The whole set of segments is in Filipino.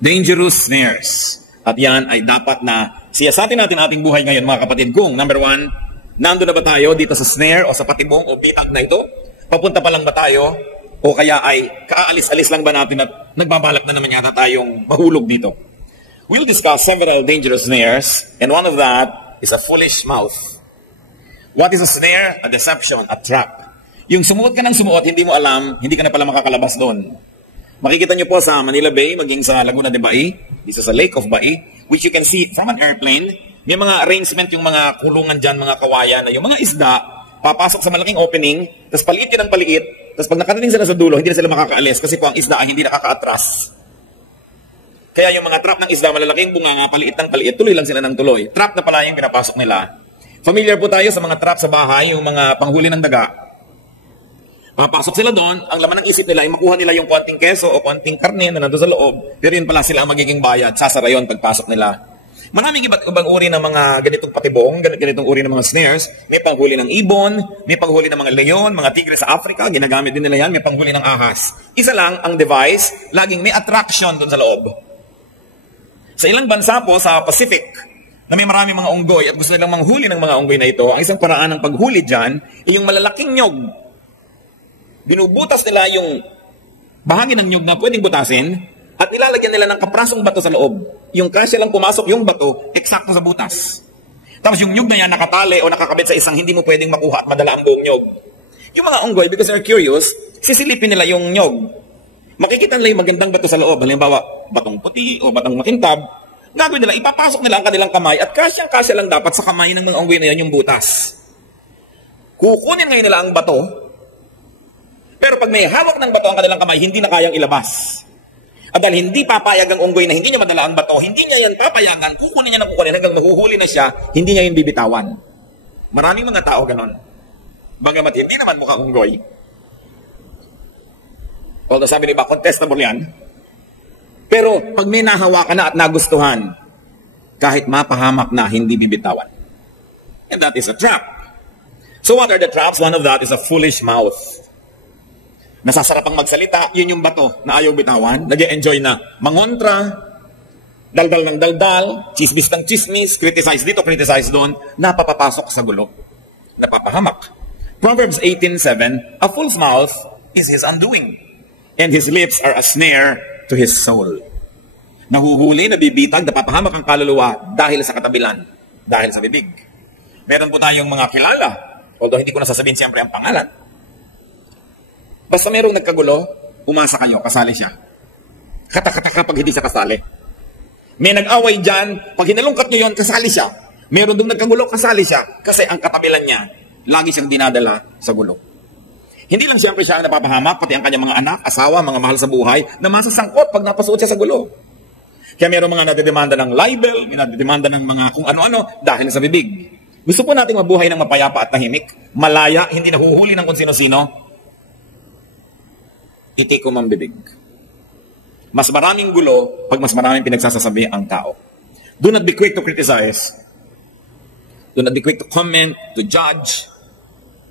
dangerous snares. At yan ay dapat na siyasatin natin ating buhay ngayon, mga kapatid. Kung, number one, nando na ba tayo dito sa snare o sa patibong o bitag na ito? Papunta pa lang ba tayo? O kaya ay kaalis-alis lang ba natin at nagbabalak na naman yata tayong mahulog dito? We'll discuss several dangerous snares, and one of that is a foolish mouth. What is a snare? A deception, a trap. Yung sumuot ka ng sumuot, hindi mo alam, hindi ka na pala makakalabas doon. Makikita nyo po sa Manila Bay, maging sa Laguna de Bai, isa sa Lake of Bai, which you can see from an airplane. May mga arrangement yung mga kulungan dyan, mga kawayan, na yung mga isda, papasok sa malaking opening, tapos paliit yun ang paliit, tapos pag nakarating sila sa dulo, hindi na sila makakaalis kasi po ang isda ay hindi nakaka-atras. Kaya yung mga trap ng isda, malalaking bunga nga, paliit ng paliit, tuloy lang sila ng tuloy. Trap na pala yung pinapasok nila. Familiar po tayo sa mga trap sa bahay, yung mga panghuli ng daga. Papasok sila doon, ang laman ng isip nila ay makuha nila yung konting keso o konting karne na nandun sa loob, pero yun pala sila ang magiging bayad, sasara yun pagpasok nila. Maraming iba't ibang uri ng mga ganitong patibong, ganitong uri ng mga snares. May panghuli ng ibon, may panghuli ng mga leon, mga tigre sa Africa, ginagamit din nila yan, may panghuli ng ahas. Isa lang ang device, laging may attraction doon sa loob. Sa ilang bansa po, sa Pacific, na may maraming mga unggoy at gusto nilang manghuli ng mga unggoy na ito, ang isang paraan ng paghuli dyan ay yung malalaking nyog. Binubutas nila yung bahagi ng nyug na pwedeng butasin at nilalagyan nila ng kaprasong bato sa loob. Yung kasya lang pumasok yung bato, eksakto sa butas. Tapos yung nyug na yan nakatali o nakakabit sa isang hindi mo pwedeng makuha at madala ang buong nyug. Yung mga unggoy, because they're curious, sisilipin nila yung nyug. Makikita nila yung magandang bato sa loob. Halimbawa, batong puti o batong makintab. Gagawin nila, ipapasok nila ang kanilang kamay at kasyang-kasya lang dapat sa kamay ng mga unggoy na yan yung butas. Kukunin ngayon nila ang bato. Pero pag may hawak ng bato ang kanilang kamay, hindi na kayang ilabas. At dahil hindi papayag ang unggoy na hindi niya madala ang bato, hindi niya yan papayagan, kukunin niya na kukunin hanggang mahuhuli na siya, hindi niya yun bibitawan. Maraming mga tao ganon. Bagamat hindi naman mukhang unggoy. Although sabi ni iba, contestable yan. Pero pag may nahawakan na at nagustuhan, kahit mapahamak na, hindi bibitawan. And that is a trap. So what are the traps? One of that is a foolish mouth. Nasasarapang magsalita, yun yung bato na ayaw bitawan, nag-enjoy na mangontra, daldal ng daldal, chismis ng chismis, criticize dito, criticize doon, napapapasok sa gulo, napapahamak. Proverbs 18:7, a fool's mouth is his undoing, and his lips are a snare to his soul. Nahuhuli, nabibitag, napapahamak ang kaluluwa dahil sa katabilan, dahil sa bibig. Meron po tayong mga kilala, although hindi ko nasasabihin siyempre ang pangalan. Basta merong nagkagulo, umasa kayo, kasali siya. Kata-kata pag hindi siya kasali. May nag-away dyan, pag hinalungkat nyo yun, kasali siya. Meron dong nagkagulo, kasali siya. Kasi ang katabilan niya, lagi siyang dinadala sa gulo. Hindi lang siyempre siya ang napapahamak, pati ang kanyang mga anak, asawa, mga mahal sa buhay, na masasangkot pag napasuot siya sa gulo. Kaya meron mga nadedemanda ng libel, may nadedemanda ng mga kung ano-ano, dahil sa bibig. Gusto po nating mabuhay ng mapayapa at tahimik, malaya, hindi nahuhuli ng kung sino-sino, itikom ang bibig. Mas maraming gulo pag mas maraming pinagsasasabi ang tao. Do not be quick to criticize. Do not be quick to comment, to judge,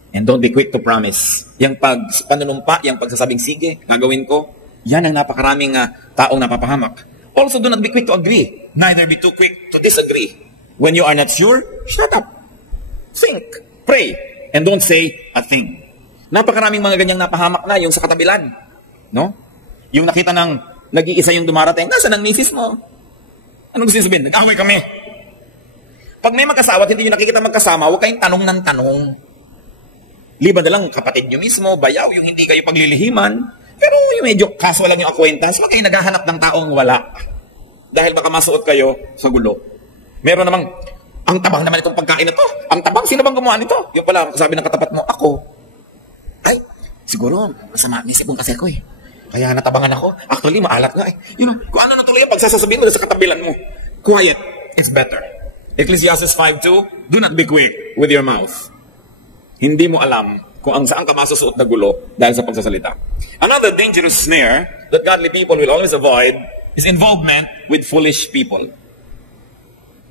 and don't be quick to promise. Yang panunumpa, yang pagsasabing sige, gagawin ko, yan ang napakaraming taong napapahamak. Also, do not be quick to agree. Neither be too quick to disagree. When you are not sure, shut up. Think, pray, and don't say a thing. Napakaraming mga ganyang napahamak na yung sa katabilan. No? Yung nakita ng nag-iisa yung dumarating, nasa ng misis mo? Anong gusto sabihin? Nag-away kami. Pag may magkasawa at hindi nyo nakikita magkasama, huwag kayong tanong ng tanong. Liban na lang kapatid nyo mismo, bayaw, yung hindi kayo paglilihiman. Pero yung medyo casual lang yung acquaintance, huwag kayong naghahanap ng taong wala. Dahil baka masuot kayo sa gulo. Meron namang, ang tabang naman itong pagkain na to. Ang tabang, sino bang gumawa nito? Yung pala, sabi ng katapat mo, ako. Ay, siguro, masama, may sipong kasi ako eh. Kaya natabangan ako. Actually, maalat nga eh. You know, kung ano natuloy ang pagsasasabihin mo sa katabilan mo. Quiet, it's better. Ecclesiastes 5:2, do not be quick with your mouth. Hindi mo alam kung ang saan ka masusuot na gulo dahil sa pagsasalita. Another dangerous snare that godly people will always avoid is involvement with foolish people.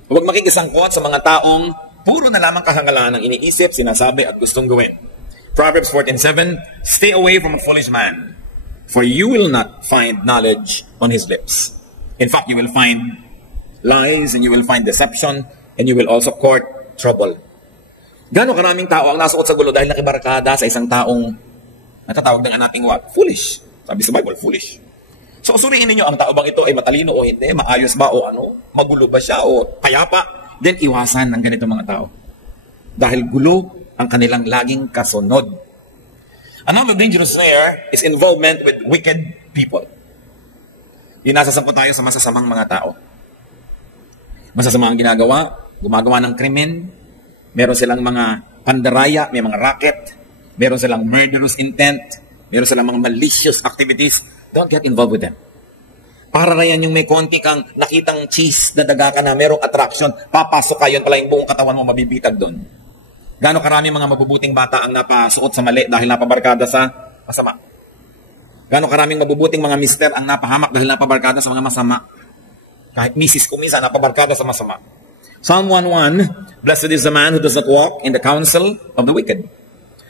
Huwag makikisangkot sa mga taong puro na lamang kahangalaan ang iniisip, sinasabi at gustong gawin. Proverbs 14:7, stay away from a foolish man, for you will not find knowledge on his lips. In fact, you will find lies and you will find deception and you will also court trouble. Gano'ng karaming tao ang nasuot sa gulo dahil nakibarkada sa isang taong natatawag ng nating what? Foolish. Sabi sa Bible, foolish. So, suriin ninyo ang tao bang ito ay matalino o hindi, maayos ba o ano, magulo ba siya o payapa, then iwasan ng ganito mga tao. Dahil gulo ang kanilang laging kasunod. Another dangerous snare is involvement with wicked people. Inasasangkot tayo sa masasamang mga tao. Masasama ang ginagawa, gumagawa ng krimen, meron silang mga pandaraya, may mga racket, meron silang murderous intent, meron silang mga malicious activities. Don't get involved with them. Para na yan yung may konti kang nakitang cheese na daga ka na, merong attraction, papasok ka, yun pala yung buong katawan mo mabibitag doon. Gano'ng karami mga mabubuting bata ang napasuot sa mali dahil napabarkada sa masama. Gano'ng karaming mabubuting mga mister ang napahamak dahil napabarkada sa mga masama. Kahit misis ko minsan napabarkada sa masama. Psalm 1:1, Blessed is the man who does not walk in the counsel of the wicked,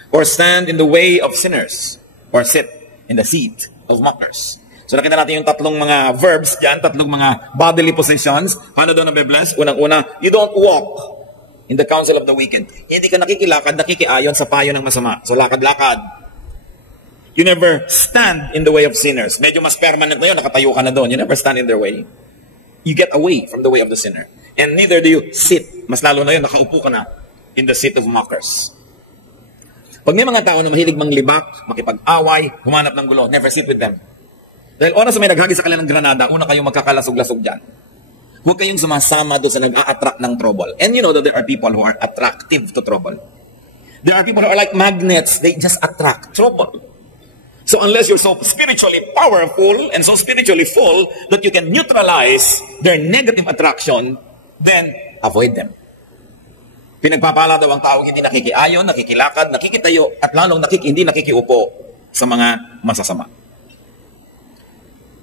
or stand in the way of sinners, or sit in the seat of mockers. So nakita natin yung tatlong mga verbs dyan, tatlong mga bodily possessions. Paano doon nabe-bless? Unang-una, you don't walk in the counsel of the wicked. Hindi ka nakikilakad, nakikiayon sa payo ng masama. So lakad-lakad. You never stand in the way of sinners. Medyo mas permanent na yun, nakatayo ka na doon. You never stand in their way. You get away from the way of the sinner. And neither do you sit. Mas lalo na yun, nakaupo ka na in the seat of mockers. Pag may mga tao na mahilig manglibak, makipag-away, humanap ng gulo, never sit with them. Dahil oras na may naghagi sa kanila ng granada, una kayong magkakalasog-lasog dyan. Huwag kayong sumasama doon sa nag-a-attract ng trouble. And you know that there are people who are attractive to trouble. There are people who are like magnets. They just attract trouble. So unless you're so spiritually powerful and so spiritually full that you can neutralize their negative attraction, then avoid them. Pinagpapala daw ang tao hindi nakikiayon, nakikilakad, nakikitayo, at lalong hindi nakikiupo sa mga masasama.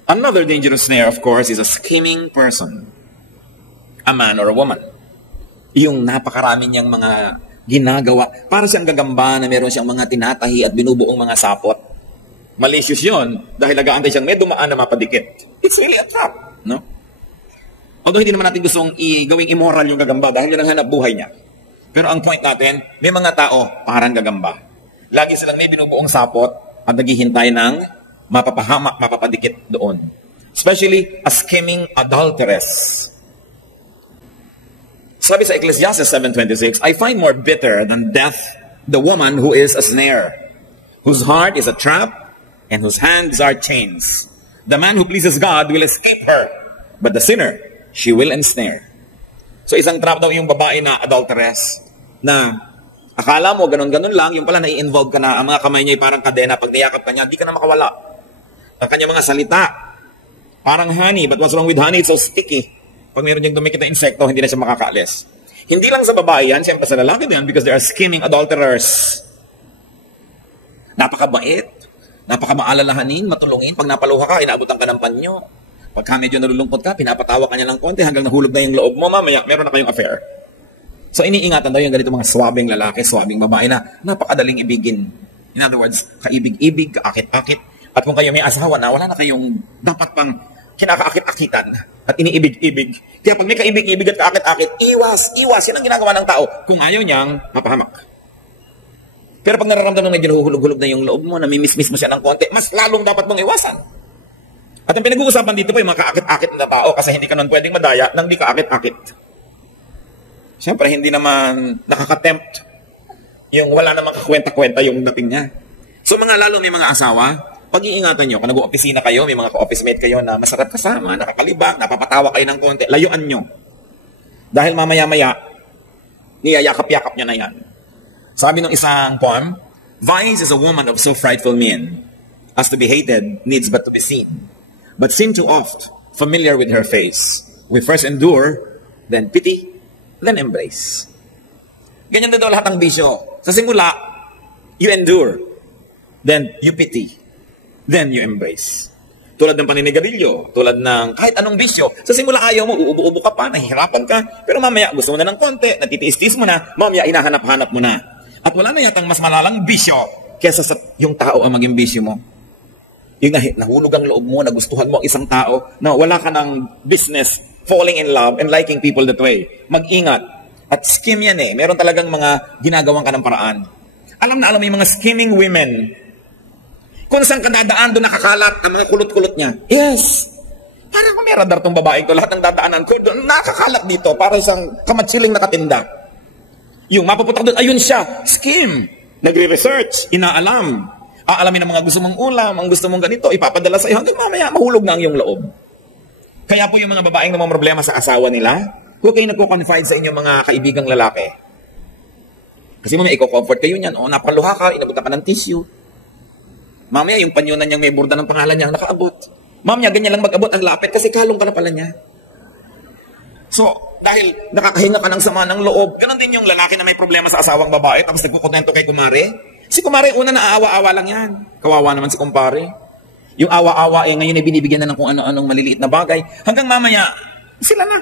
Another dangerous snare, of course, is a scheming person. A man or a woman. Yung napakarami niyang mga ginagawa. Para siyang gagamba na meron siyang mga tinatahi at binubuong mga sapot. Malicious yun dahil nag-aantay siyang may dumaan na mapadikit. It's really a trap, no? Although hindi naman natin gustong gawing immoral yung gagamba dahil yun ang hanap buhay niya. Pero ang point natin, may mga tao parang gagamba. Lagi silang may binubuong sapot at naghihintay ng mapapahamak, mapapadikit doon. Especially a scheming adulteress. Sabi sa Ecclesiastes 7:26, I find more bitter than death the woman who is a snare, whose heart is a trap, and whose hands are chains. The man who pleases God will escape her, but the sinner, she will ensnare. So isang trap daw yung babae na adulteress, na akala mo ganun-ganun lang, yung pala nai-involve ka na, ang mga kamay niya ay parang kadena, pag niyakap ka niya, di ka na makawala. Ang kanya mga salita, parang honey, but what's wrong with honey? It's so sticky. Pag meron niyang dumikit na insekto, hindi na siya makakaalis. Hindi lang sa babae yan, siyempre sa lalaki din, because they are scheming adulterers. Napakabait, napakamaalalahanin, matulungin. Pag napaluha ka, inaabutan ka ng panyo. Pagka medyo nalulungkot ka, pinapatawa ka niya ng konti hanggang nahulog na yung loob mo, mamaya, meron na kayong affair. So iniingatan daw yung ganito mga swabing lalaki, swabing babae na napakadaling ibigin. In other words, kaibig-ibig, kaakit-akit. At kung kayo may asawa na, wala na kayong dapat pang kinakaakit-akitan at iniibig-ibig. Kaya pag may kaibig-ibig at kaakit-akit, iwas. Yan ang ginagawa ng tao. Kung ayaw niyang, mapahamak. Pero pag nararamdaman ng medyo nahuhulog-hulog na yung loob mo, namimiss-miss mo siya ng konti, mas lalong dapat mong iwasan. At ang pinag-uusapan dito po yung mga kaakit-akit na tao kasi hindi ka nun pwedeng madaya nang di kaakit-akit. Siyempre, hindi naman nakaka-tempt yung wala namang kakwenta-kwenta yung dating niya. So mga lalo may mga asawa, pag-iingatan nyo, kung nag-opisina kayo, may mga ka-office mate kayo na masarap kasama, nakakalibang, napapatawa kayo ng konti, layuan nyo. Dahil mamaya-maya, niyayakap-yakap nyo na yan. Sabi ng isang poem, Vice is a woman of so frightful mien, as to be hated needs but to be seen. But seen too oft, familiar with her face. We first endure, then pity, then embrace. Ganyan din daw lahat ng bisyo. Sa simula, you endure, then you pity, then you embrace. Tulad ng paninigarilyo, tulad ng kahit anong bisyo, sa simula ayaw mo, uubo-ubo ka pa, nahihirapan ka, pero mamaya gusto mo na ng konti, natitiis-tiis mo na, mamaya inahanap-hanap mo na. At wala na yatang mas malalang bisyo kesa sa yung tao ang maging bisyo mo. Yung nahulog ang loob mo, nagustuhan mo ang isang tao, na wala ka ng business falling in love and liking people that way. Mag-ingat. At scheme yan eh. Meron talagang mga ginagawang ka ng paraan. Alam na alam mo yung mga scheming women. Kung saan ka dadaan, doon nakakalat ang mga kulot-kulot niya. Yes. Parang kung may radar tong babaeng to, lahat ng dadaanan ko, doon nakakalat dito, para isang kamatsiling nakatinda. Yung mapuputak doon, ayun siya, scheme. Nagre-research, inaalam. Aalamin ang mga gusto mong ulam, ang gusto mong ganito, ipapadala sa iyo, hanggang mamaya mahulog na ang iyong loob. Kaya po yung mga babaeng na mga problema sa asawa nila, huwag kayo nagko-confide sa inyong mga kaibigang lalaki. Kasi mamaya i-comfort kayo niyan, o napaluha ka, inabutan ka ng tissue. Mamaya yung panyunan niyang may burda ng pangalan niya, nakaabot. Mamaya ganyan lang mag-abot ang lapit kasi kalong ka na pala niya. So, dahil nakakahinga ka ng sama ng loob, ganun din yung lalaki na may problema sa asawang babae, tapos nagkukontento kay kumare. Si kumare, una na aawa-awa lang yan. Kawawa naman si kumpare. Yung awa-awa, ngayon ay binibigyan na ng kung ano-anong maliliit na bagay. Hanggang mamaya, sila na.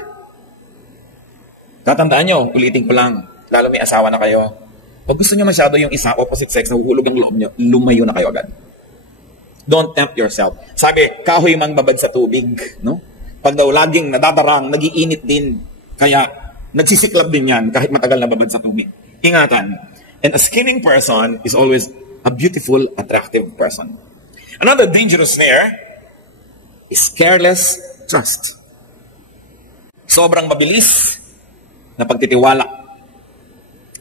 Tatandaan nyo, ulitin ko lang, lalo may asawa na kayo. Pag gusto nyo masyado yung isa, opposite sex, nahuhulog ang loob nyo, lumayo na kayo agad. Don't tempt yourself. Sabi, kahoy mang babad sa tubig. No? Pag daw laging nadadarang, nagiinit din. Kaya, nagsisiklab din yan kahit matagal na babad sa tubig. Ingatan. And a scheming person is always a beautiful, attractive person. Another dangerous snare is careless trust. Sobrang mabilis na pagtitiwala.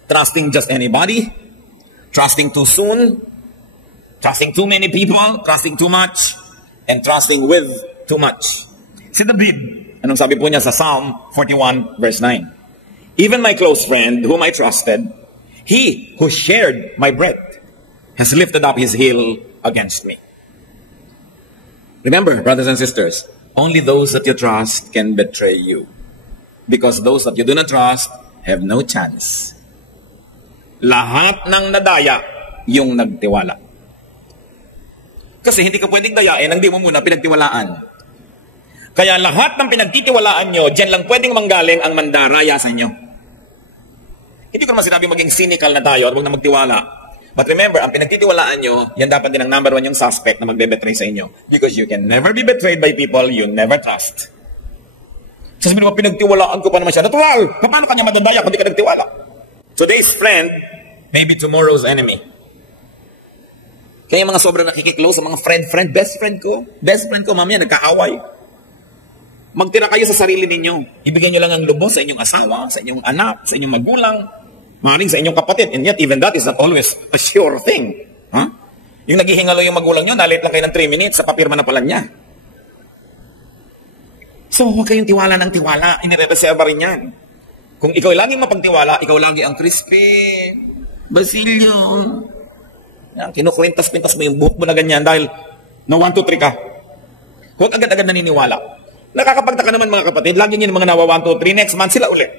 Trusting just anybody, trusting too soon, trusting too many people, trusting too much, and trusting with too much. Si David, anong sabi po niya sa Psalm 41 verse 9? Even my close friend, whom I trusted, he who shared my bread has lifted up his heel against me. Remember, brothers and sisters, only those that you trust can betray you. Because those that you do not trust have no chance. Lahat ng nadaya, yung nagtiwala. Kasi hindi ka pwedeng dayain ang di mo muna pinagtiwalaan. Kaya lahat ng pinagtitiwalaan nyo, dyan lang pwedeng manggaling ang mandaraya sa inyo. Hindi ko naman sinabi maging cynical na tayo at huwag na magtiwala. But remember, ang pinagtitiwalaan nyo, yan dapat din ang number 1 yung suspect na magbe-betray sa inyo. Because you can never be betrayed by people you never trust. Sasabihin mo, pinagtiwalaan ko pa naman siya. Natural! Paano kanya madadaya kung di ka nagtiwala? Today's friend may be tomorrow's enemy. Kaya mga sobrang nakikiklose sa mga friend, best friend ko, mamaya nagkaaway. Magtira kayo sa sarili ninyo. Ibigay nyo lang ang lubos sa inyong asawa, sa inyong anak, sa inyong magulang, maaaring sa inyong kapatid. And yet, even that is not always a sure thing. Huh? Yung naghihingalo yung magulang nyo, nalit lang kayo ng 3 minutes, sa papirma na pala niya. So, huwag kayong tiwala ng tiwala. Inirereserva rin yan. Kung ikaw laging mapagtiwala, ikaw lagi ang crispy, Basilio. Yan, kinukwentas-kwintas mo yung buhok mo na ganyan dahil no 1, 2, 3 ka. Huwag agad-agad naniniwala. Nakakapagtaka naman mga kapatid, lagi nyo yung mga nawa 1, 2, 3, next month sila ulit.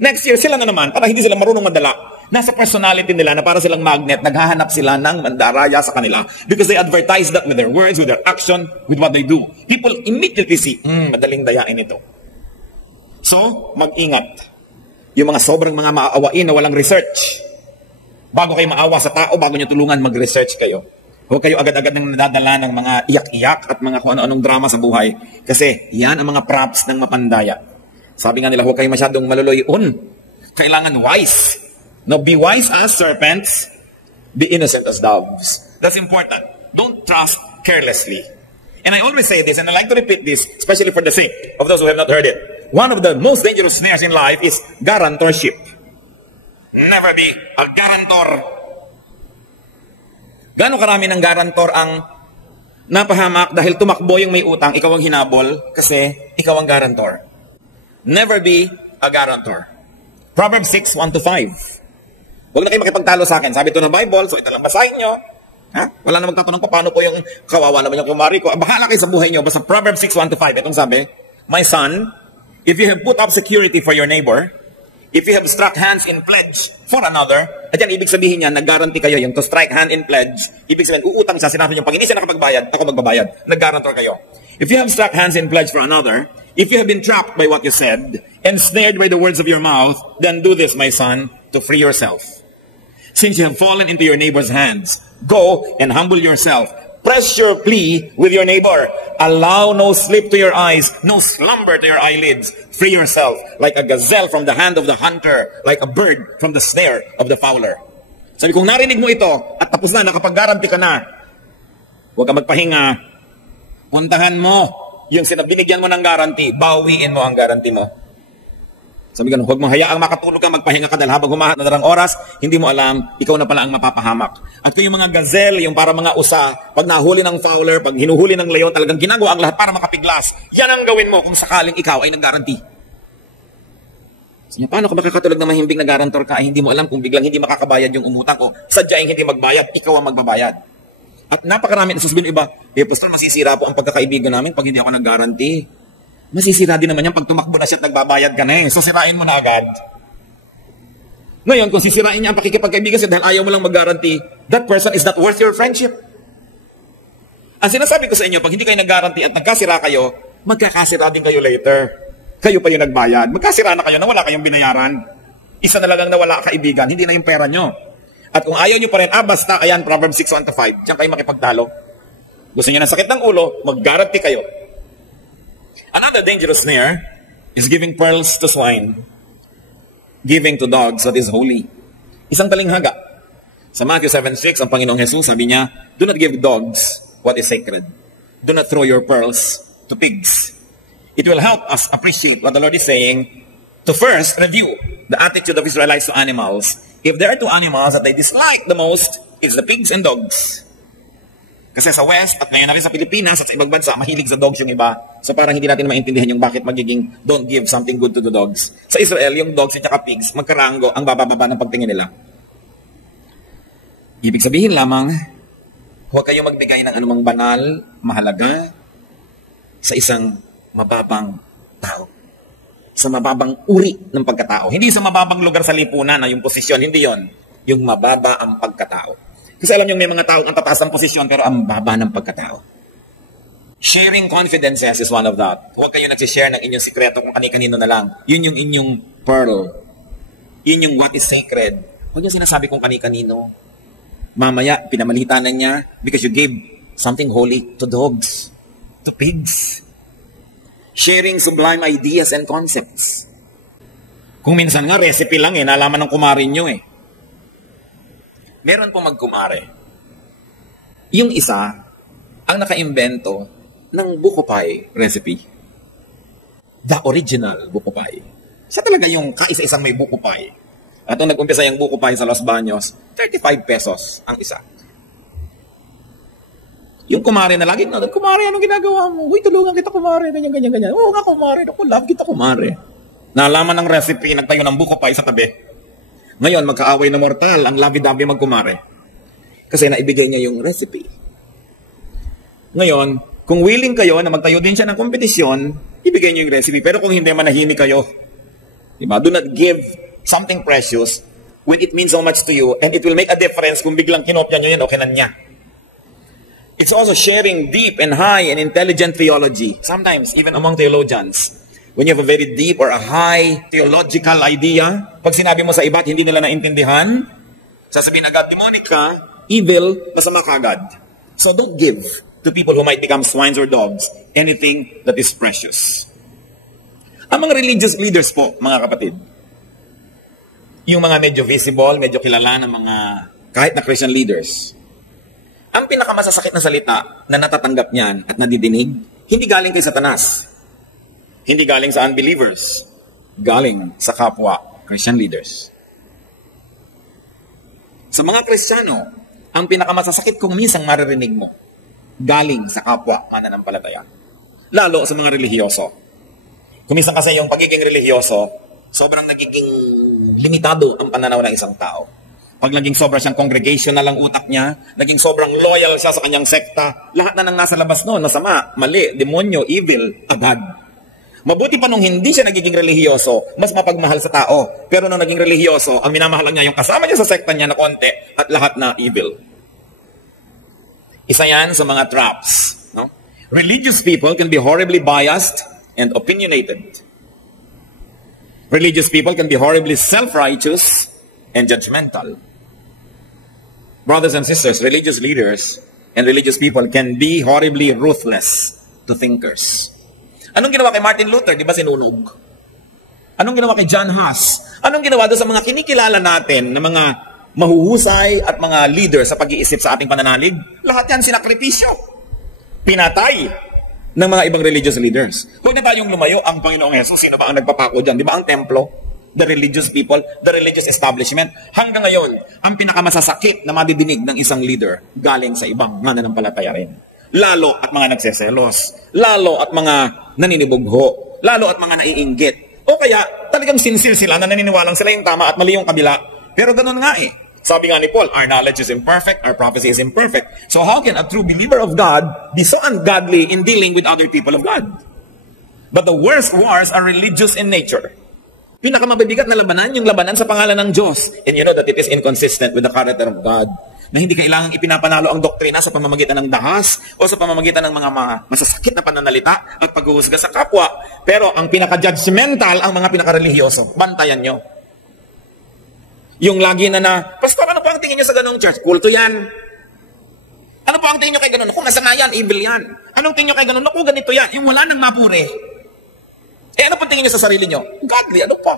Next year sila na naman, para hindi sila marunong madala. Nasa personality nila na para silang magnet, naghahanap sila ng mandaraya sa kanila because they advertise that with their words, with their action, with what they do. People immediately see, madaling dayain ito. So, mag-ingat. Yung mga sobrang mga maaawain na walang research. Bago kayo maawa sa tao, bago nyo tulungan, mag-research kayo. Huwag kayo agad-agad nang nadadala ng mga iyak-iyak at mga kung ano-anong drama sa buhay. Kasi yan ang mga props ng mapandaya. Sabi nga nila, huwag kayo masyadong maluluyon. Kailangan wise. Now, be wise as serpents, be innocent as doves. That's important. Don't trust carelessly. And I always say this, and I like to repeat this, especially for the sake of those who have not heard it. One of the most dangerous snares in life is guarantorship. Never be a guarantor. Gano'ng karami ng guarantor ang napahamak dahil tumakbo yung may utang, ikaw ang hinabol kasi ikaw ang guarantor. Never be a guarantor. Proverbs 6, 1-5. Huwag na kayo makipagtalo sa akin. Sabi ito na Bible, so ito lang basahin nyo. Ha? Wala na magtatanong pa, paano po yung kawawa naman yung kumari ko. Bahala kayo sa buhay nyo. Basta Proverbs 6, 1-5. Itong sabi, my son, if you have put up security for your neighbor, if you have struck hands in pledge for another, at yan, ibig sabihin niya, nag-guarantee kayo yung to strike hand in pledge, ibig sabihin, uutang siya, sinabi niyo, pag hindi siya nakapagbayad, ako magbabayad. Nag-guarantor kayo. If you have struck hands in pledge for another, if you have been trapped by what you said, and snared by the words of your mouth, then do this, my son, to free yourself. Since you have fallen into your neighbor's hands, go and humble yourself. Press your plea with your neighbor. Allow no sleep to your eyes, no slumber to your eyelids. Free yourself like a gazelle from the hand of the hunter, like a bird from the snare of the fowler. Sabi, kung narinig mo ito at tapos na, nakapag-garanti ka na, huwag ka magpahinga. Puntahan mo yung binigyan mo ng garanti, bawiin mo ang garanti mo. Sabi ganun, huwag mong hayaang makatulog ka, magpahinga ka dahil habang humahat na darang oras, hindi mo alam, ikaw na pala ang mapapahamak. At kung yung mga gazelle, yung para mga usa, pag nahuli ng fowler, pag hinuhuli ng leon, talagang ginagawa ang lahat para makapiglas. Yan ang gawin mo kung sakaling ikaw ay nag-garanti. Sabi niya, paano ka makakatulog na mahimbing na garantor ka ay hindi mo alam kung biglang hindi makakabayad yung umutang ko, sadyaing hindi magbayad, ikaw ang magbabayad. At napakarami na sasabihin iba, Pastor, masisira po ang pagkakaibigan namin pag hindi ako nag-garanti. Masisira din naman yan pag tumakbo na siya at nagbabayad ka na eh. So sirain mo na agad. Ngayon, kung sisirain niya ang pakikipagkaibigan siya dahil ayaw mo lang mag-guarantee, that person is not worth your friendship. Ang sinasabi ko sa inyo, pag hindi kayo nag-guarantee at nagkasira kayo, magkakasira din kayo later. Kayo pa yung nagbayad. Magkasira na kayo na wala kayong binayaran. Isa na lang ang nawala kaibigan, hindi na yung pera nyo. At kung ayaw nyo pa rin, basta, ayan, Proverbs 6:1-5, diyan kayo makipagtalo. Gusto nyo ng sakit ng ulo, mag-guarantee kayo. Another dangerous snare is giving pearls to swine, giving to dogs what is holy. Isang talinghaga. Sa Matthew 7:6, ang Panginoong Jesus sabi niya, do not give dogs what is sacred. Do not throw your pearls to pigs. It will help us appreciate what the Lord is saying to first review the attitude of Israelites to animals. If there are two animals that they dislike the most, it's the pigs and dogs. Kasi sa West, at ngayon na rin sa Pilipinas at sa ibang bansa, mahilig sa dogs yung iba. So parang hindi natin maintindihan yung bakit magiging don't give something good to the dogs. Sa Israel, yung dogs at saka pigs, magkarango ang bababa ng pagtingin nila. Ibig sabihin lamang, huwag kayong magbigay ng anumang banal, mahalaga, sa isang mababang tao. Sa mababang uri ng pagkatao. Hindi sa mababang lugar sa lipunan na yung posisyon, hindi yon. Yung mababa ang pagkatao. Kasi alam nyo, may mga taong ang tataas ng posisyon pero ang baba ng pagkatao. Sharing confidences is one of that. Huwag kayo nagsishare ng inyong sikreto kung kani-kanino na lang. Yun yung inyong pearl. Yun yung what is sacred. Huwag yung sinasabi kung kani-kanino. Mamaya, pinamalita na niya because you gave something holy to dogs, to pigs. Sharing sublime ideas and concepts. Kung minsan nga, recipe lang nalaman ng kumarin nyo Meron po magkumare. Yung isa, ang nakaimbento ng buko pie recipe. The original buko pie. Siya talaga yung kaisa-isang may buko pie. At nung nag-umpisa yung buko pie sa Los Baños, 35 pesos ang isa. Yung kumare na lagi, kumare, anong ginagawa mo? Uy, tulungan kita kumare, ganyan. Oo nga kumare, ako love kita kumare. Nalaman ng recipe, nagtayo ng buko pie sa tabi. Ngayon, magkaaway na mortal ang labi-dabi magkumare. Kasi naibigay niya yung recipe. Ngayon, kung willing kayo na magtayo din siya ng kompetisyon, ibigay niyo yung recipe. Pero kung hindi, manahimik kayo. Diba? Do not give something precious when it means so much to you and it will make a difference kung biglang kinopya niyo yan, okay na niya. It's also sharing deep and high and intelligent theology. Sometimes, even among theologians, when you have a very deep or a high theological idea, pag sinabi mo sa iba at hindi nila naintindihan, sasabihin agad, demonic ka, evil, masama ka agad. So don't give to people who might become swines or dogs anything that is precious. Ang mga religious leaders po, mga kapatid, yung mga medyo visible, medyo kilala ng mga kahit na Christian leaders, ang pinakamasasakit na salita na natatanggap niyan at nadidinig, hindi galing kay Satanas. Hindi galing sa unbelievers. Galing sa kapwa Christian leaders. Sa mga Kristiyano, ang pinakamasasakit kung minsan maririnig mo, galing sa kapwa mananampalataya. Lalo sa mga relihiyoso. Kung minsan kasi yung pagiging relihiyoso, sobrang nagiging limitado ang pananaw ng isang tao. Pag naging sobra siyang congregational ang utak niya, naging sobrang loyal siya sa kanyang sekta, lahat na nang nasa labas noon, masama, mali, demonyo, evil, agad. Mabuti pa nung hindi siya nagiging relihiyoso, mas mapagmahal sa tao. Pero nung naging relihiyoso, ang minamahal niya yung kasama niya sa sekta niya na konti at lahat na evil. Isa yan sa mga traps. No? Religious people can be horribly biased and opinionated. Religious people can be horribly self-righteous and judgmental. Brothers and sisters, religious leaders and religious people can be horribly ruthless to thinkers. Anong ginawa kay Martin Luther? Di ba sinunog? Anong ginawa kay John Huss? Anong ginawa doon sa mga kinikilala natin na mga mahuhusay at mga leader sa pag-iisip sa ating pananalig? Lahat yan sinakripisyo. Pinatay ng mga ibang religious leaders. Huwag na tayong lumayo. Ang Panginoong Hesus, sino ba ang nagpapako dyan? Di ba ang templo? The religious people, the religious establishment. Hanggang ngayon, ang pinakamasasakit na madidinig ng isang leader galing sa ibang mananampalataya rin. Lalo at mga nagseselos. Lalo at mga naninibugho. Lalo at mga naiinggit. O kaya, talagang sincere sila na naniniwalang sila yung tama at mali yung kabila. Pero ganun nga eh. Sabi nga ni Paul, our knowledge is imperfect, our prophecy is imperfect. So how can a true believer of God be so ungodly in dealing with other people of God? But the worst wars are religious in nature. Pinakamabibigat na labanan, yung labanan sa pangalan ng Diyos. And you know that it is inconsistent with the character of God. Na hindi kailangang ipinapanalo ang doktrina sa pamamagitan ng dahas o sa pamamagitan ng mga masasakit na pananalita at paghuhusga sa kapwa. Pero ang pinaka-judgmental, ang mga pinaka-religyoso. Bantayan nyo. Yung lagi na, Pastor, ano po ang tingin nyo sa ganong church? Kulto yan. Ano po ang tingin nyo kay ganon? Naku, masama yan, evil yan. Anong tingin nyo kay ganon? Naku, ganito yan. Yung wala nang mapuri. Ano po tingin nyo sa sarili nyo? Godly, ano pa?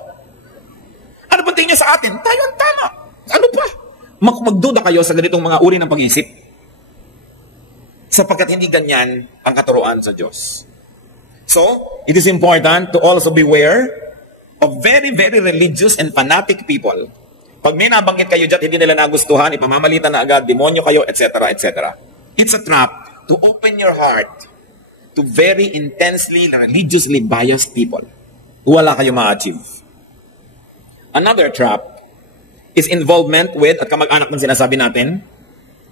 Ano po tingin nyo sa atin? Tayo ang tama. Ano pa? Magduda kayo sa ganitong mga uri ng pag-iisip. Sapagkat hindi ganyan ang katuruan sa Diyos. So, it is important to also beware of very, very religious and fanatic people. Pag may nabanggit kayo dyan, hindi nila nagustuhan, ipamamalitan na agad, demonyo kayo, etc., etc. It's a trap to open your heart to very intensely, religiously biased people. Wala kayo ma-achieve. Another trap is involvement with, at kamag-anak ng sinasabi natin,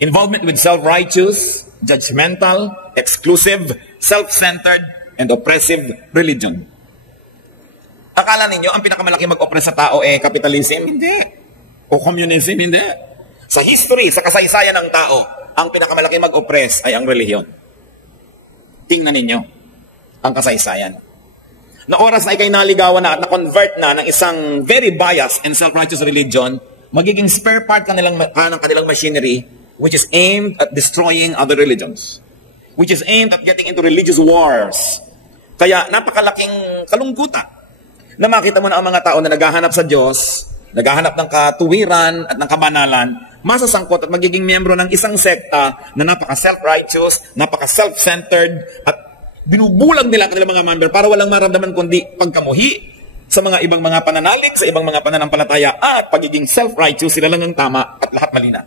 involvement with self-righteous, judgmental, exclusive, self-centered, and oppressive religion. Akala ninyo, ang pinakamalaki mag-oppress sa tao capitalism? Hindi. O communism? Hindi. Sa history, sa kasaysayan ng tao, ang pinakamalaki mag-oppress ay ang relihiyon. Tingnan ninyo ang kasaysayan. Na oras na ikay naligawan na at na-convert na ng isang very biased and self-righteous religion, magiging spare part ng kanilang machinery which is aimed at destroying other religions. Which is aimed at getting into religious wars. Kaya napakalaking kalungkutan na makita mo na ang mga tao na naghahanap sa Diyos, naghahanap ng katuwiran at ng kabanalan, masasangkot at magiging miyembro ng isang sekta na napaka-self-righteous, napaka-self-centered, at binubulag nila kanilang mga member para walang maramdaman kundi pagkamuhi sa mga ibang mga pananalig, sa ibang mga pananampalataya, at pagiging self-righteous, sila lang ang tama at lahat mali na.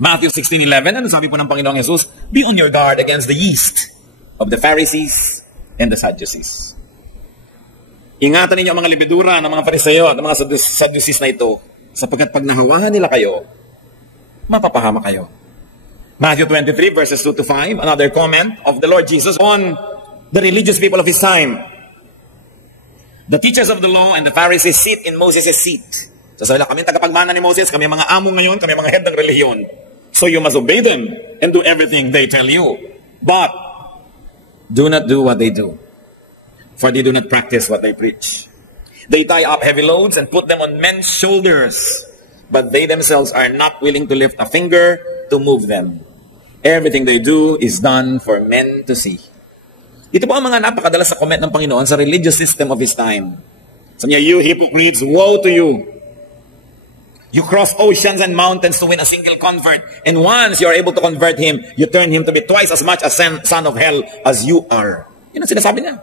Matthew 16:11, ano sabi po ng Panginoong Jesus? Be on your guard against the yeast of the Pharisees and the Sadducees. Ingatan ninyo ang mga libidura ng mga Pariseo at ng mga Sadducees na ito, sapagkat pag nahawahan nila kayo, mapapahama kayo. Matthew 23 verses 2 to 5, another comment of the Lord Jesus on the religious people of His time. The teachers of the law and the Pharisees sit in Moses' seat. So sabi lang, kami tagapagmana ni Moses, kami mga amo ngayon, kami mga head ng relihiyon. So you must obey them and do everything they tell you. But do not do what they do, for they do not practice what they preach. They tie up heavy loads and put them on men's shoulders, but they themselves are not willing to lift a finger to move them. Everything they do is done for men to see. Ito po ang mga napakadalas sa comment ng Panginoon sa religious system of His time. Sabi niya, you hypocrites, woe to you! You cross oceans and mountains to win a single convert, and once you are able to convert him, you turn him to be twice as much a son of hell as you are. Yun ang sinasabi niya.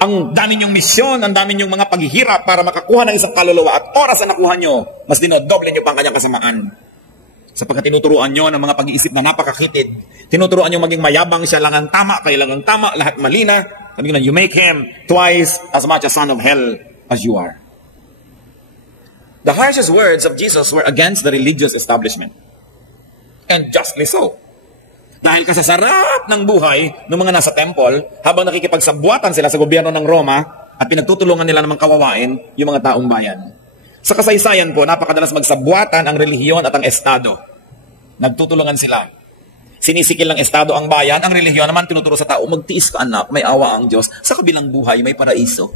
Ang dami niyong misyon, ang dami niyong mga paghihirap para makakuha ng isang kaluluwa, at oras na nakuha niyo, mas dinodoble niyo pa ang kanyang kasamaan. Sapagkat tinuturuan niyo ng mga pag-iisip na napakakitid. Tinuturuan niyo maging mayabang, siya lang ang tama, kayo lang ang tama, lahat mali na. Sabi ko na, you make him twice as much a son of hell as you are. The harshest words of Jesus were against the religious establishment. And justly so. Dahil kasasarap ng buhay ng mga nasa temple, habang nakikipagsabuatan sila sa gobyerno ng Roma at pinagtutulungan nila namang kawawain yung mga taong bayan. Sa kasaysayan po, napakadalas magsabuatan ang relihiyon at ang estado. Nagtutulungan sila. Sinisikil ng estado ang bayan, ang relihiyon naman tinuturo sa tao, magtiis ka anak, may awa ang Diyos. Sa kabilang buhay, may paraiso.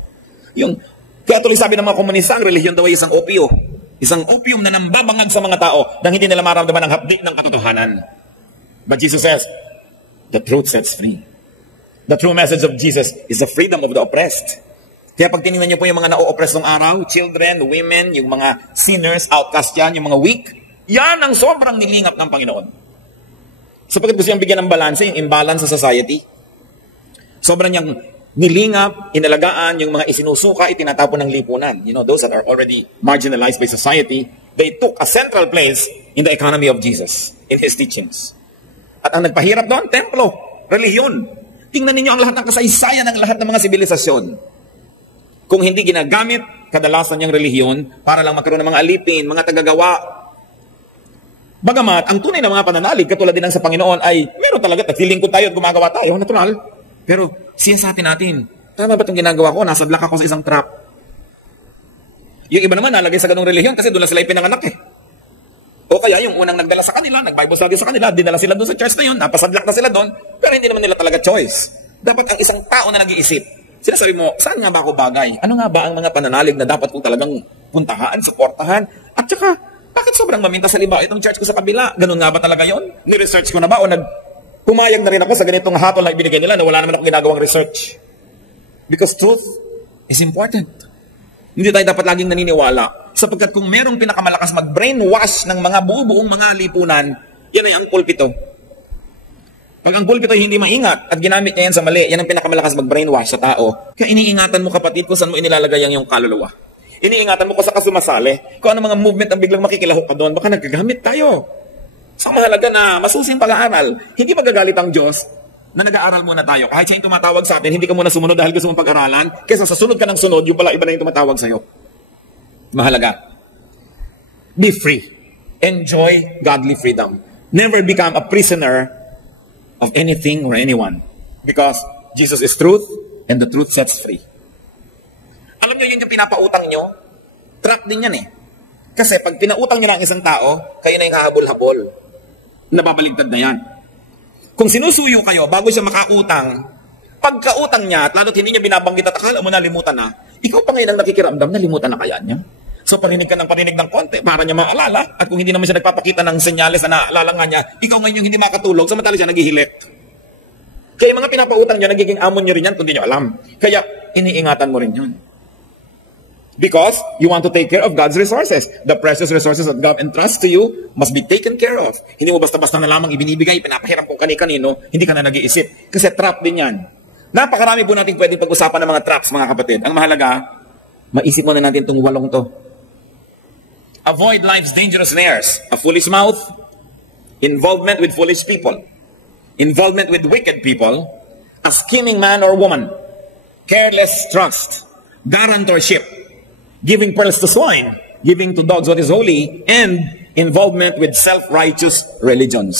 Kaya tuloy sabi ng mga komunista, ang relihiyon daw ay isang opio. Isang opium na nambabangag sa mga tao nang hindi nila maramdaman ang hapdi ng katotohanan. But Jesus says, the truth sets free. The true message of Jesus is the freedom of the oppressed. Kaya pag tinignan niyo po yung mga na-o-oppress ng araw, children, women, yung mga sinners, outcast yan, yung mga weak, yan ang sobrang nilingap ng Panginoon. Sapagkat gusto niyang bigyan ng balance, yung imbalance sa society. Sobrang niyang nilingap, inalagaan, yung mga isinusuka, itinatapon ng lipunan. You know, those that are already marginalized by society, they took a central place in the economy of Jesus, in His teachings. At ang nagpahirap doon, templo, relihiyon. Tingnan ninyo ang lahat ng kasaysayan ng lahat ng mga sibilisasyon. Kung hindi ginagamit, kadalasan niyang relihiyon para lang magkaroon ng mga alipin, mga tagagawa. Bagamat, ang tunay na mga pananalig, katulad din ng sa Panginoon, ay meron talaga, naglilingkod tayo at gumagawa tayo, natural. Pero siyasatin natin, tama ba itong ginagawa ko? Nasa black ako sa isang trap. Yung iba naman nalagay sa ganung relihiyon kasi doon lang sila ipinanganak eh. O kaya yung unang nagdala sa kanila, nag-Bible study sa kanila, dinala sila doon sa church na yun, napasadlak na sila doon, pero hindi naman nila talaga choice. Dapat ang isang tao na nag-iisip, sinasabi mo, saan nga ba ako bagay? Ano nga ba ang mga pananalig na dapat kong talagang puntahan, suportahan? At saka, bakit sobrang maminta sa liba itong church ko sa kabila? Ganun nga ba talaga yon? Ni-research ko na ba o pumayag na rin ako sa ganitong hatol na ibinigay nila na wala naman akong ginagawang research? Because truth is important. Hindi tayo dapat laging naniniwala. Sapagkat kung merong pinakamalakas mag-brainwash ng mga buong mga lipunan, yan ay ang pulpito. Pag ang pulpito ay hindi maingat at ginamit niya yan sa mali, yan ang pinakamalakas mag-brainwash sa tao. Kaya iniingatan mo kapatid kung saan mo inilalagay ang iyong kaluluwa. Iniingatan mo kung saan ka sumasali, kung ano mga movement ang biglang makikilahok ka doon, baka nagagamit tayo. Sa mahalaga na masusing pag-aaral, hindi magagalit ang Diyos na nag-aaral muna tayo. Kahit siya yung tumatawag sa atin, hindi ka muna sumunod dahil gusto mong pag-aralan, kaysa sa sunod ka ng sunod, yung pala iba na yung tumatawag sa'yo. Mahalaga. Be free. Enjoy godly freedom. Never become a prisoner of anything or anyone. Because Jesus is truth, and the truth sets free. Alam nyo, yun yung pinapautang nyo, trap din yan eh. Kasi pag pinautang nyo ng isang tao, kayo na yung kahabol-habol. Nababaligtad na yan. Kung sinusuyo kayo bago siya makautang, pagkautang niya at lalo't hindi niya binabanggit at akala mo nalimutan na, ikaw pa ngayon ang nakikiramdam, nalimutan na kaya niya. So parinig ka ng parinig ng konti para niya maalala at kung hindi naman siya nagpapakita ng senyales na naalala nga niya, ikaw ngayon yung hindi makatulog, samantala siya naghihilik. Kaya yung mga pinapautang niya, nagiging amon niyo rin yan kung hindi niyo alam. Kaya iniingatan mo rin yun. Because you want to take care of God's resources. The precious resources that God entrusts to you must be taken care of. Hindi mo basta-basta na lamang ibinibigay, pinapahiram kung kani-kanino, hindi ka na nag-iisip. Kasi trap din yan. Napakarami po natin pwedeng pag-usapan ng mga traps, mga kapatid. Ang mahalaga, maisip mo na natin itong 8 to. Avoid life's dangerous snares. A foolish mouth, involvement with foolish people, involvement with wicked people, a scheming man or woman, careless trust, guarantorship, giving pearls to swine, giving to dogs what is holy, and involvement with self-righteous religions.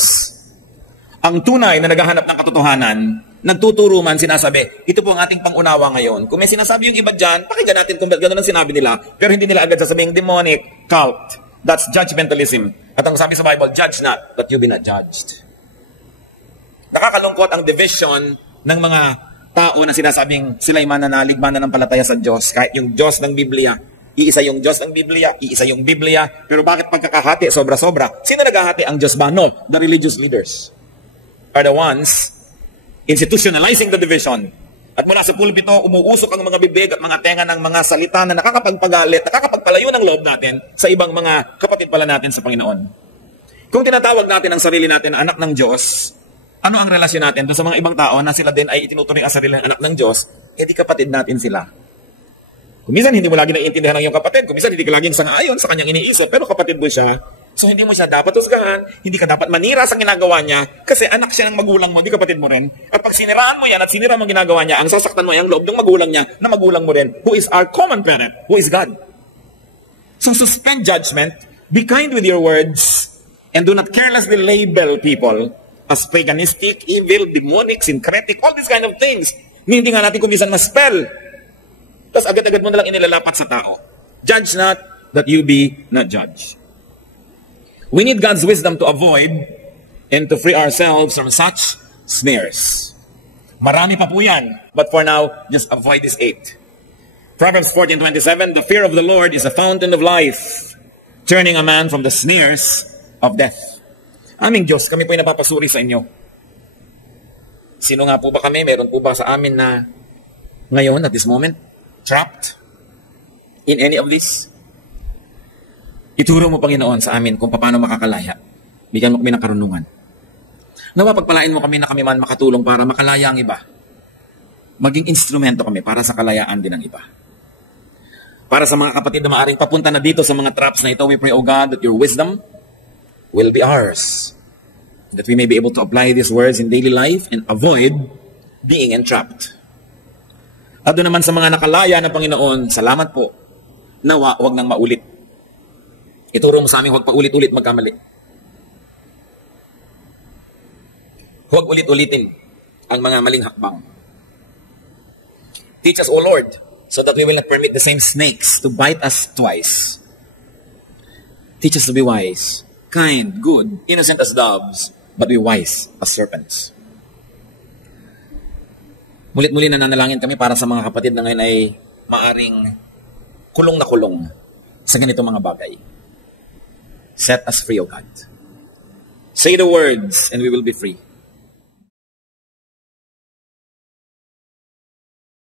Ang tunay na naghahanap ng katotohanan, nagtuturo man, sinasabi, ito po ang ating pangunawa ngayon. Kung may sinasabi yung iba dyan, pakinggan natin kung gano'n ang sinabi nila, pero hindi nila agad sasabing demonic, cult. That's judgmentalism. At ang sabi sa Bible, judge not, that you be not judged. Nakakalungkot ang division ng mga tao na sinasabing sila'y mananalig, mananampalataya sa Diyos. Kahit yung Diyos ng Biblia, iisa yung Diyos ng Biblia, iisa yung Biblia. Pero bakit pagkakahati, sobra-sobra? Sino naghahati? Ang Diyos ba? No. The religious leaders are the ones institutionalizing the division. At mula sa pulpito, umuusok ang mga bibig at mga tenga ng mga salita na nakakapagpagalit, nakakapagpalayo ng loob natin sa ibang mga kapatid pala natin sa Panginoon. Kung tinatawag natin ang sarili natin na anak ng Diyos, ano ang relasyon natin doon sa mga ibang tao na sila din ay itinuturing ang sarili ng anak ng Diyos, di kapatid natin sila. Kung minsan hindi mo lagi naiintindihan ng iyong kapatid, kung minsan hindi ka laging sang-ayon sa kanyang iniisip, pero kapatid mo siya, so hindi mo siya dapat husgahan, hindi ka dapat manira sa ginagawa niya, kasi anak siya ng magulang mo, di kapatid mo rin. At pag siniraan mo yan at sinira mo ang ginagawa niya, ang sasaktan mo ay ang loob ng magulang niya, na magulang mo rin, who is our common parent, who is God. So suspend judgment, be kind with your words, and do not carelessly label people as paganistic, evil, demonic, syncretic, all these kind of things. Hindi nga natin kumisan ma-spell. Tapos agad-agad mo na lang inilalapat sa tao. Judge not, that you be not judged. We need God's wisdom to avoid and to free ourselves from such snares. Marami pa po yan. But for now, just avoid this 8. Proverbs 14:27, the fear of the Lord is a fountain of life. turning a man from the snares of death. Aming Diyos, kami po ay napapasuri sa inyo. Sino nga po ba kami? Meron po ba sa amin na ngayon, at this moment, trapped in any of this? Ituro mo, Panginoon, sa amin kung paano makakalaya. Bigyan mo kami ng karunungan. Nawa pagpalain mo kami na kami man makatulong para makalaya ang iba. Maging instrumento kami para sa kalayaan din ng iba. Para sa mga kapatid na maaring papunta na dito sa mga traps na ito, we pray, O God, that your wisdom will be ours. That we may be able to apply these words in daily life and avoid being entrapped. At doon naman sa mga nakalaya ng Panginoon, salamat po. Nawa, huwag nang maulit. Ituro mo sa amin, huwag pa ulit-ulit magkamali. Huwag ulit-ulitin ang mga maling hakbang. Teach us, O Lord, so that we will not permit the same snakes to bite us twice. Teach us to be wise, kind, good, innocent as doves, but be wise as serpents. Mulit-muli nananalangin kami para sa mga kapatid na ngayon ay maaring kulong na kulong sa ganito mga bagay. Set us free, O God. Say the words and we will be free.